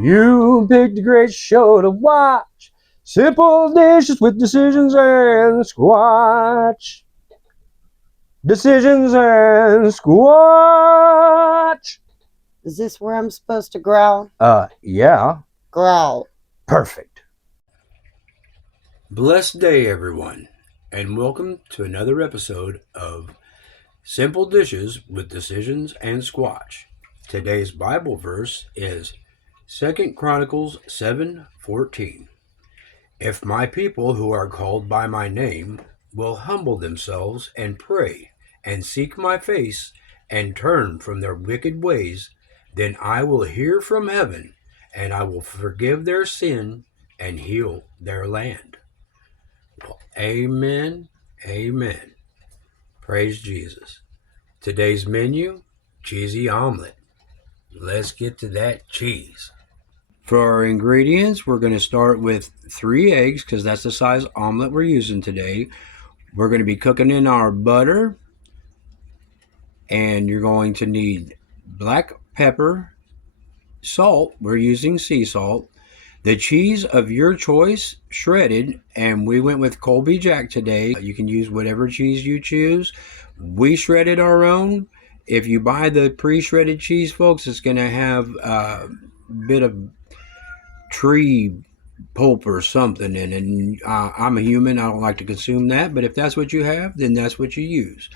You picked a great show to watch. Simple dishes with Decisions and Squatch. Decisions and Squatch. Is this where I'm supposed to growl? Yeah. Growl. Perfect. Blessed day, everyone, and welcome to another episode of Simple Dishes with Decisions and Squatch. Today's Bible verse is 2 Chronicles 7:14. If my people who are called by my name will humble themselves and pray and seek my face and turn from their wicked ways, then I will hear from heaven and I will forgive their sin and heal their land. Well, amen, amen. Praise Jesus. Today's menu, cheesy omelet. Let's get to that cheese. For our ingredients, we're going to start with 3 eggs because that's the size omelet we're using today. We're going to be cooking in our butter, and you're going to need black pepper, salt. We're using sea salt. The cheese of your choice, shredded, and we went with Colby Jack today. You can use whatever cheese you choose. We shredded our own. If you buy the pre-shredded cheese, folks, it's going to have a bit of tree pulp or something in it. And I'm a human. I don't like to consume that. But if that's what you have, then that's what you use.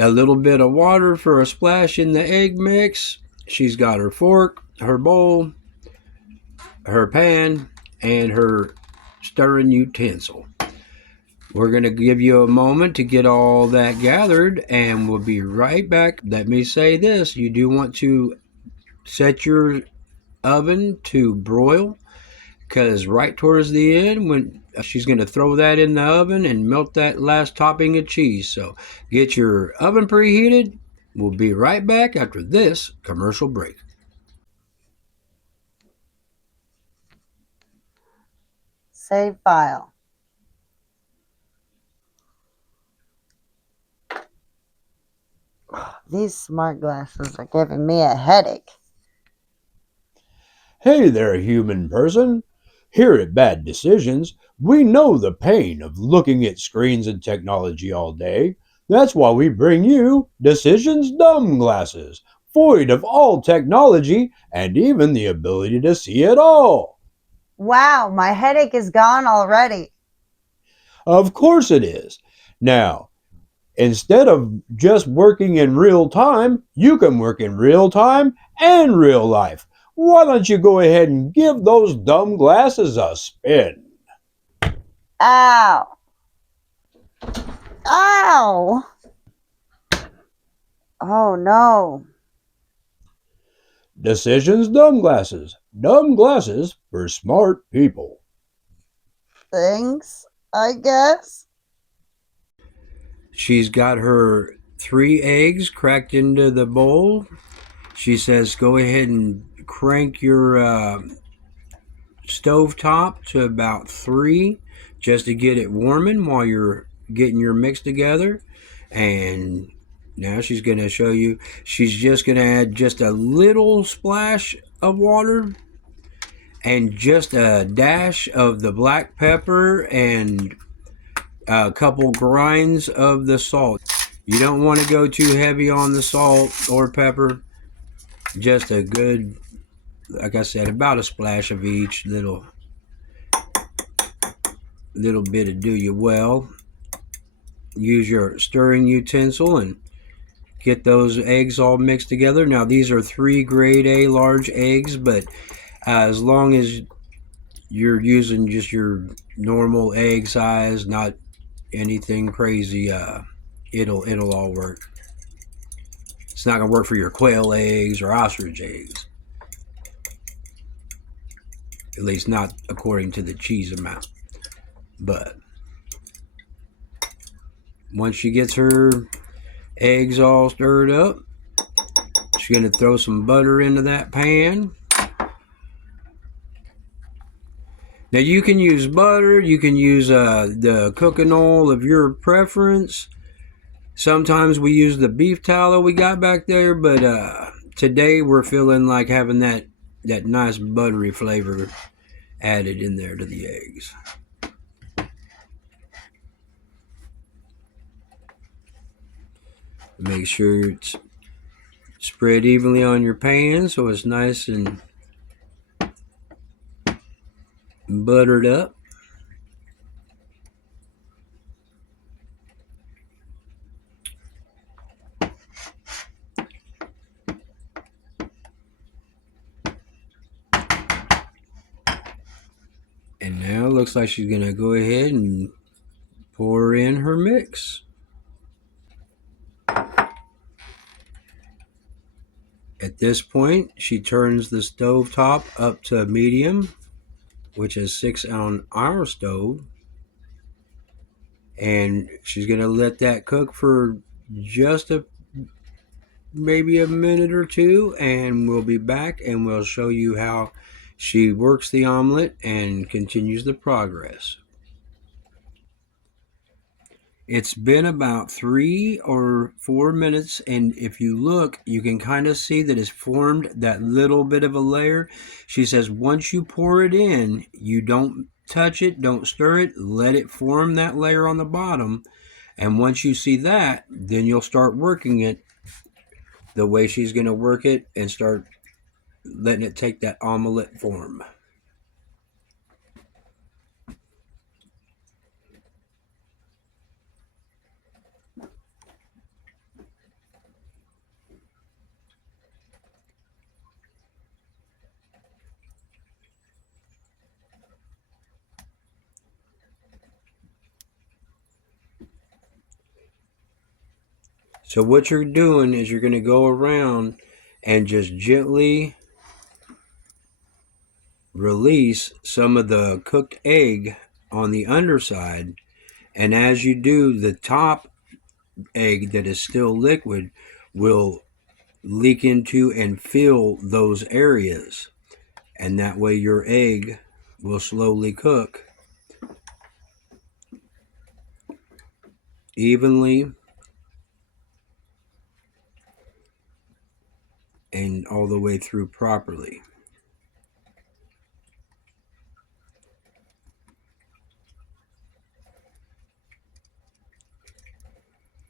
A little bit of water for a splash in the egg mix. She's got her fork, her bowl, her pan, and her stirring utensil. We're going to give you a moment to get all that gathered, and we'll be right back. Let me say this. You do want to set your oven to broil, because right towards the end, when she's going to throw that in the oven and melt that last topping of cheese. So get your oven preheated. We'll be right back after this commercial break. Save file. These smart glasses are giving me a headache. Hey there, human person. Here at Bad Decisions, we know the pain of looking at screens and technology all day. That's why we bring you Decisions Dumb Glasses, void of all technology and even the ability to see at all. Wow, my headache is gone already. Of course it is. Now, instead of just working in real time, you can work in real time and real life. Why don't you go ahead and give those dumb glasses a spin? Ow. Ow. Oh no. Decisions Dumb Glasses. Dumb glasses for smart people. Thanks, I guess. She's got her 3 eggs cracked into the bowl. She says go ahead and crank your stove top to about 3 just to get it warming while you're getting your mix together. And now she's going to show you. She's just going to add just a little splash of water and just a dash of the black pepper and a couple grinds of the salt. You don't want to go too heavy on the salt or pepper. Just a good, like I said, about a splash of each little bit of do you well. Use your stirring utensil and get those eggs all mixed together. Now these are 3 grade A large eggs, but as long as you're using just your normal egg size, not anything crazy, it'll all work. It's not gonna work for your quail eggs or ostrich eggs, at least not according to the cheese amount. But once she gets her eggs all stirred up, she's going to throw some butter into that pan. Now you can use butter, you can use the cooking oil of your preference. Sometimes we use the beef tallow we got back there, but today we're feeling like having that that nice buttery flavor added in there to the eggs. Make sure it's spread evenly on your pan so it's nice and buttered up. And now it looks like she's going to go ahead and pour in her mix. At this point, she turns the stove top up to medium, which is 6 on our stove. And she's going to let that cook for just maybe a minute or two, and we'll be back and we'll show you how she works the omelet and continues the progress. It's been about 3 or 4 minutes, and if you look, you can kind of see that it's formed that little bit of a layer. She says once you pour it in, you don't touch it, don't stir it, let it form that layer on the bottom, and once you see that, then you'll start working it the way she's going to work it and start letting it take that omelet form. So what you're doing is you're going to go around and just gently release some of the cooked egg on the underside, and as you do, the top egg that is still liquid will leak into and fill those areas, and that way your egg will slowly cook evenly and all the way through properly.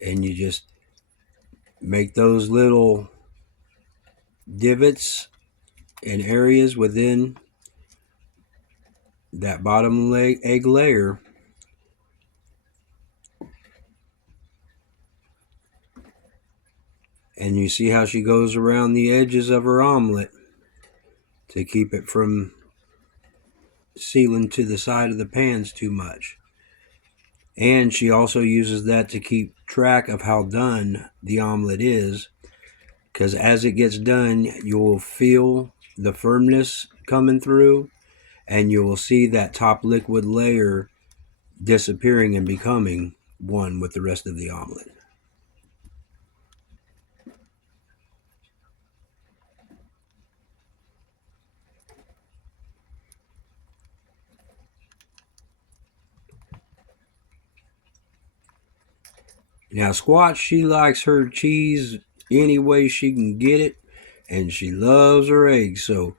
And you just make those little divots and areas within that bottom egg layer, and you see how she goes around the edges of her omelet to keep it from sealing to the side of the pans too much. And she also uses that to keep track of how done the omelet is, because as it gets done, you'll feel the firmness coming through, and you will see that top liquid layer disappearing and becoming one with the rest of the omelet. Now, Squatch, she likes her cheese any way she can get it, and she loves her eggs. So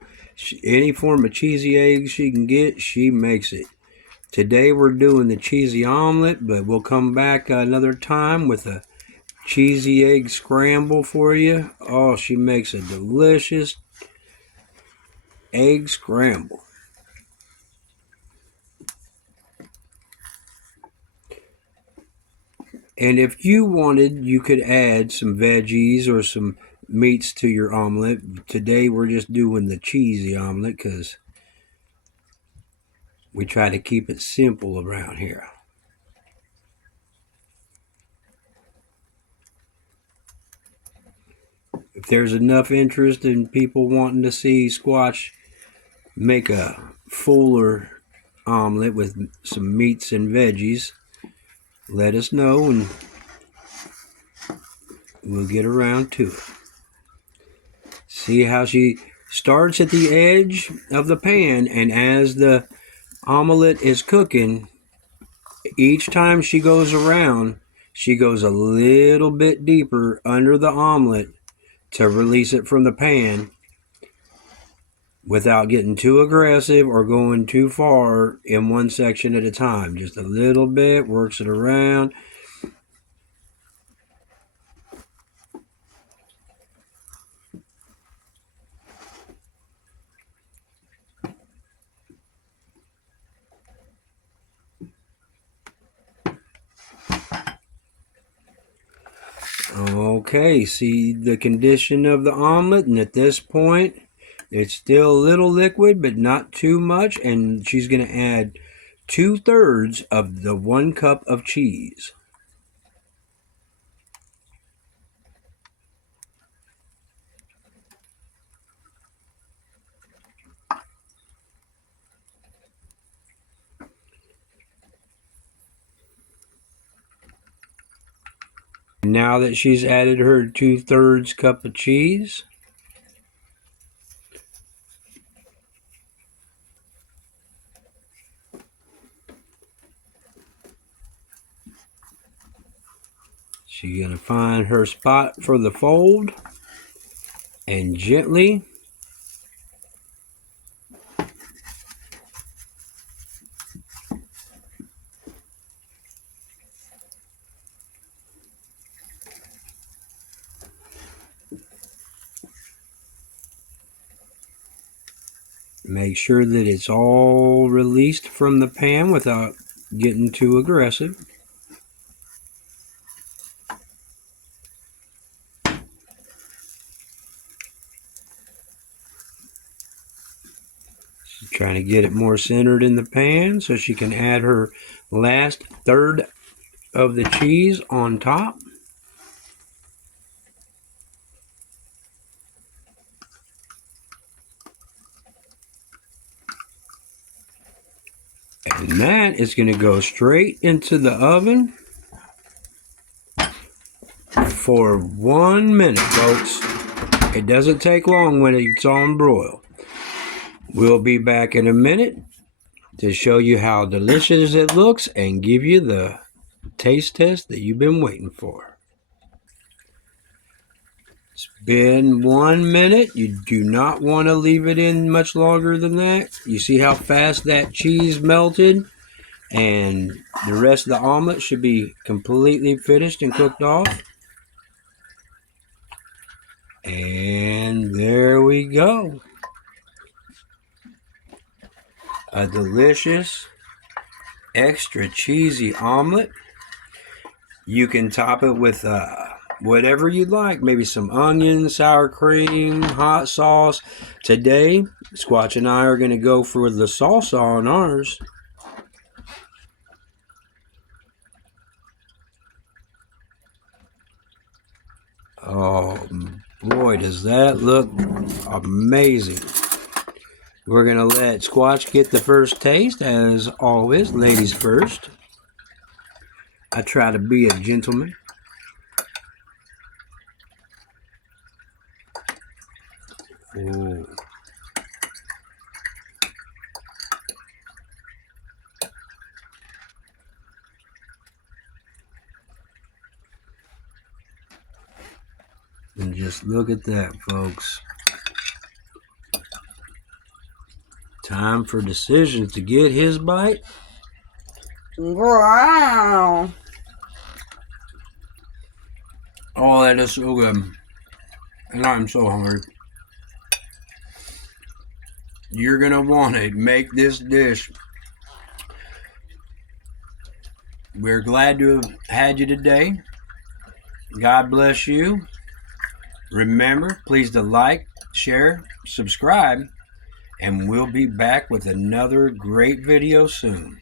any form of cheesy eggs she can get, she makes it. Today we're doing the cheesy omelet, but we'll come back another time with a cheesy egg scramble for you. Oh, she makes a delicious egg scramble. And if you wanted, you could add some veggies or some meats to your omelet. Today we're just doing the cheesy omelet because we try to keep it simple around here. If there's enough interest in people wanting to see Squatch make a fuller omelet with some meats and veggies, let us know and we'll get around to it. See how she starts at the edge of the pan, and as the omelet is cooking, each time she goes around, she goes a little bit deeper under the omelet to release it from the pan. without getting too aggressive or going too far in one section at a time. Just a little bit, works it around. Okay, see the condition of the omelet, and at this point it's still a little liquid but not too much, and she's going to add 2/3 of the 1 cup of cheese. Now that she's added her 2/3 cup of cheese, she's going to find her spot for the fold and gently make sure that it's all released from the pan without getting too aggressive. She's trying to get it more centered in the pan so she can add her last third of the cheese on top. And that is going to go straight into the oven for 1 minute, folks. It doesn't take long when it's on broil. We'll be back in a minute to show you how delicious it looks and give you the taste test that you've been waiting for. It's been 1 minute. You do not want to leave it in much longer than that. You see how fast that cheese melted? And the rest of the omelet should be completely finished and cooked off. And there we go. A delicious, extra cheesy omelet. You can top it with whatever you'd like. Maybe some onions, sour cream, hot sauce. Today, Squatch and I are going to go for the salsa on ours. Oh boy, does that look amazing. We're going to let Squatch get the first taste, as always, ladies first. I try to be a gentleman. Ooh. And just look at that, folks. Time for Decisions to get his bite. Wow. Oh, that is so good. And I'm so hungry. You're going to want to make this dish. We're glad to have had you today. God bless you. Remember, please to like, share, subscribe, and we'll be back with another great video soon.